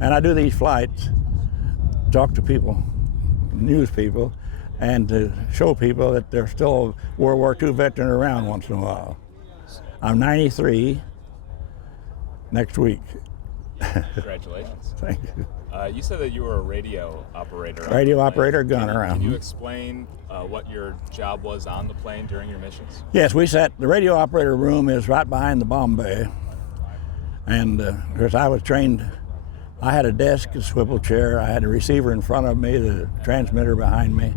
And I do these flights, talk to people, news people, and to show people that there's still a World War II veteran around once in a while. I'm 93 next week. Congratulations. Thank you. You said that you were a radio operator. Radio operator, gunner. Can you explain what your job was on the plane during your missions? Yes, the radio operator room is right behind the bomb bay. And of course I was trained, I had a desk, a swivel chair, I had a receiver in front of me, the transmitter behind me.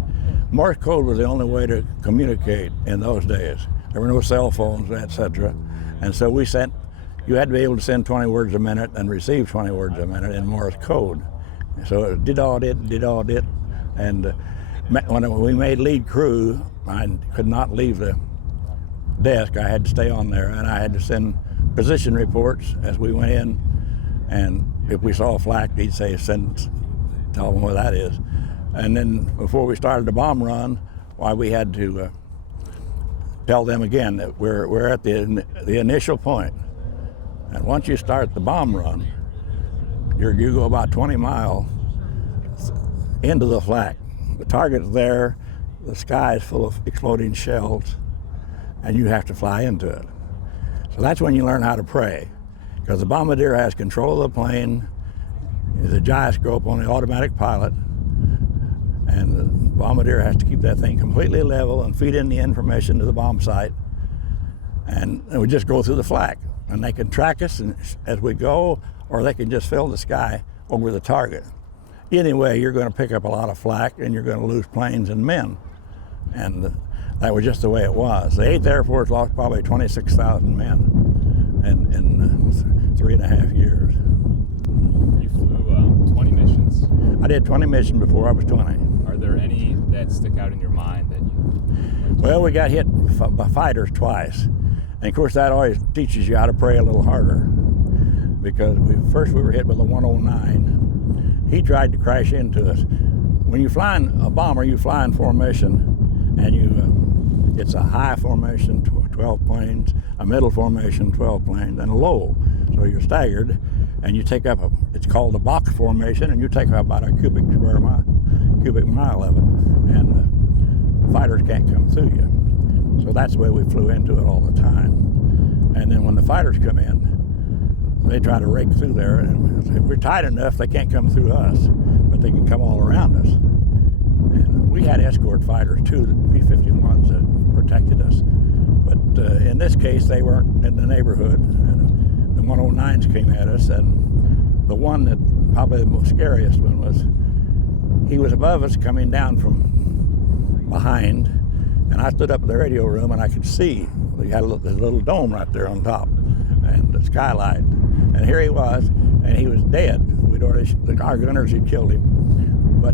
Morse code was the only way to communicate in those days. There were no cell phones, etc. And so you had to be able to send 20 words a minute and receive 20 words a minute in Morse code. So it did all it. And when we made lead crew, I could not leave the desk. I had to stay on there, and I had to send position reports as we went in. And if we saw a flak, he'd say, tell them where that is. And then before we started the bomb run, we had to tell them again that we're at the initial point. And once you start the bomb run, you go about 20 miles into the flak. The target's there, the sky is full of exploding shells, and you have to fly into it. So that's when you learn how to pray, because the bombardier has control of the plane, there's a gyroscope on the automatic pilot, and the bombardier has to keep that thing completely level and feed in the information to the bomb site, and we just go through the flak. And they can track us as we go, or they can just fill the sky over the target. Anyway, you're going to pick up a lot of flak, and you're going to lose planes and men. And that was just the way it was. The 8th Air Force lost probably 26,000 men in 3.5 years. You flew 20 missions. I did 20 missions before I was 20. Are there any that stick out in your mind that you... Well, we got hit by fighters twice. And of course that always teaches you how to pray a little harder, because first we were hit with a 109. He tried to crash into us. When you're flying a bomber, you fly in formation, and it's a high formation, 12 planes, a middle formation, 12 planes, and a low. So you're staggered, and you take up it's called a box formation, and you take up about a cubic mile of it, and fighters can't come through you. So that's the way we flew into it all the time. And then when the fighters come in, they try to rake through there, and if we're tight enough, they can't come through us, but they can come all around us. And we had escort fighters too, the B-51s that protected us. But in this case, they weren't in the neighborhood, and the 109s came at us, and the one that probably the most scariest one was, he was above us coming down from behind. And I stood up in the radio room, and I could see we had this little dome right there on top, and the skylight. And here he was, and he was dead. Our gunners had killed him, but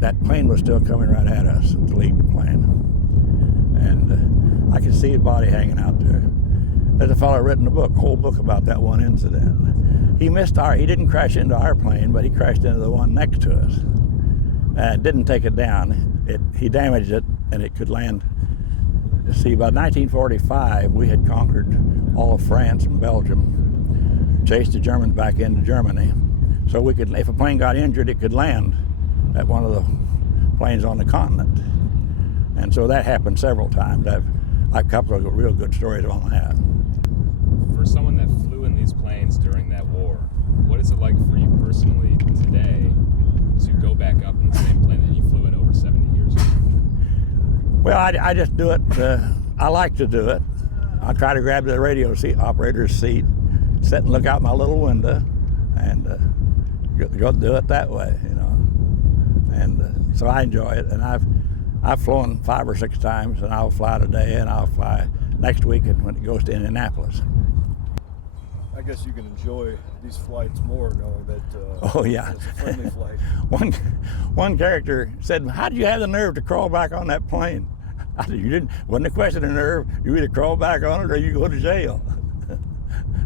that plane was still coming right at us, the lead plane. And I could see his body hanging out there. There's a fellow written a whole book about that one incident. He didn't crash into our plane, but he crashed into the one next to us. Didn't take it down. He damaged it, and it could land. See, by 1945, we had conquered all of France and Belgium, chased the Germans back into Germany. So if a plane got injured, it could land at one of the planes on the continent. And so that happened several times. I've a couple of real good stories on that. For someone that flew in these planes during that war, what is it like for you personally today to go back up in the same plane that you flew in over 70 years ago? Well, I just do it. I like to do it. I try to grab the radio operator's seat, sit and look out my little window, and go do it that way, And so I enjoy it. And I've flown 5 or 6 times, and I'll fly today, and I'll fly next week when it goes to Indianapolis. I guess you can enjoy these flights more knowing that oh yeah, it's a friendly flight. One character said, "How did you have the nerve to crawl back on that plane?" I said, wasn't a question of nerve. You either crawl back on it or you go to jail.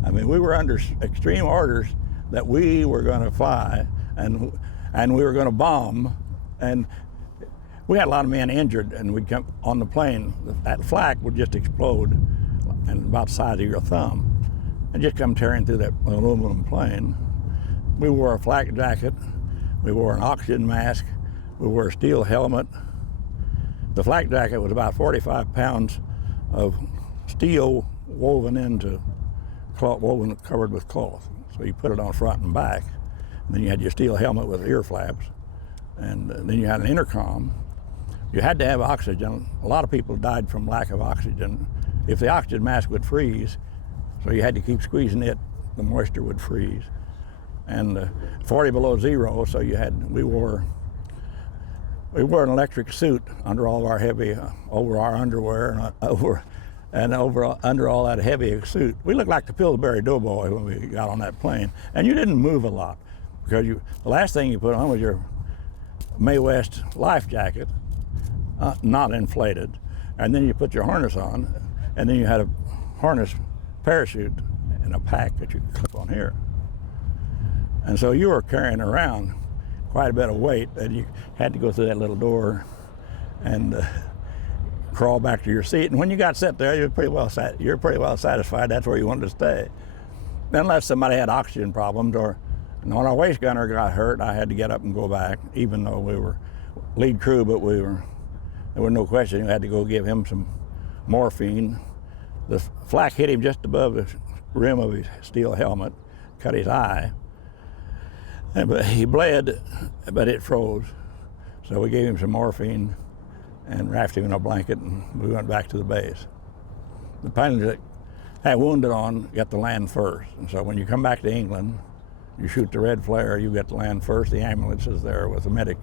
I mean, we were under extreme orders that we were going to fly and we were going to bomb, and we had a lot of men injured, and we'd come on the plane. That flak would just explode and about the size of your thumb and just come tearing through that aluminum plane. we wore a flak jacket, we wore an oxygen mask, we wore a steel helmet. The flak jacket was about 45 pounds of steel woven into cloth, covered with cloth. So you put it on front and back. And then you had your steel helmet with ear flaps. And then you had an intercom. You had to have oxygen. A lot of people died from lack of oxygen. If the oxygen mask would freeze, so you had to keep squeezing it, the moisture would freeze. And 40 below zero, so we wore an electric suit under all of our heavy, over our underwear and under all that heavy suit. We looked like the Pillsbury Doughboy when we got on that plane. And you didn't move a lot because the last thing you put on was your Mae West life jacket, not inflated. And then you put your harness on, and then you had a harness parachute and a pack that you could clip on here. And so you were carrying around quite a bit of weight, and you had to go through that little door and crawl back to your seat. And when you got set there, you're pretty well satisfied that's where you wanted to stay. Unless somebody had oxygen problems, or when our waist gunner got hurt, I had to get up and go back, even though we were lead crew, but there was no question you had to go give him some morphine. The flak hit him just above the rim of his steel helmet, cut his eye. But he bled, but it froze. So we gave him some morphine and wrapped him in a blanket, and we went back to the base. The pilots that had wounded on got to land first. And so when you come back to England, you shoot the red flare, you get to land first. The ambulance is there with the medics.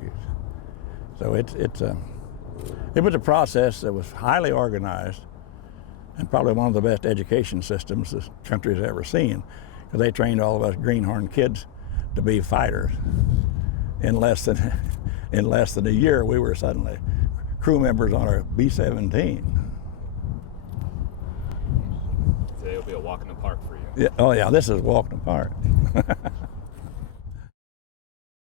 So it was a process that was highly organized and probably one of the best education systems this country's ever seen, because they trained all of us greenhorn kids to be fighters. In less than a year, we were suddenly crew members on a B-17. Today will be a walk in the park for you. Yeah, oh yeah, this is a walk in the park.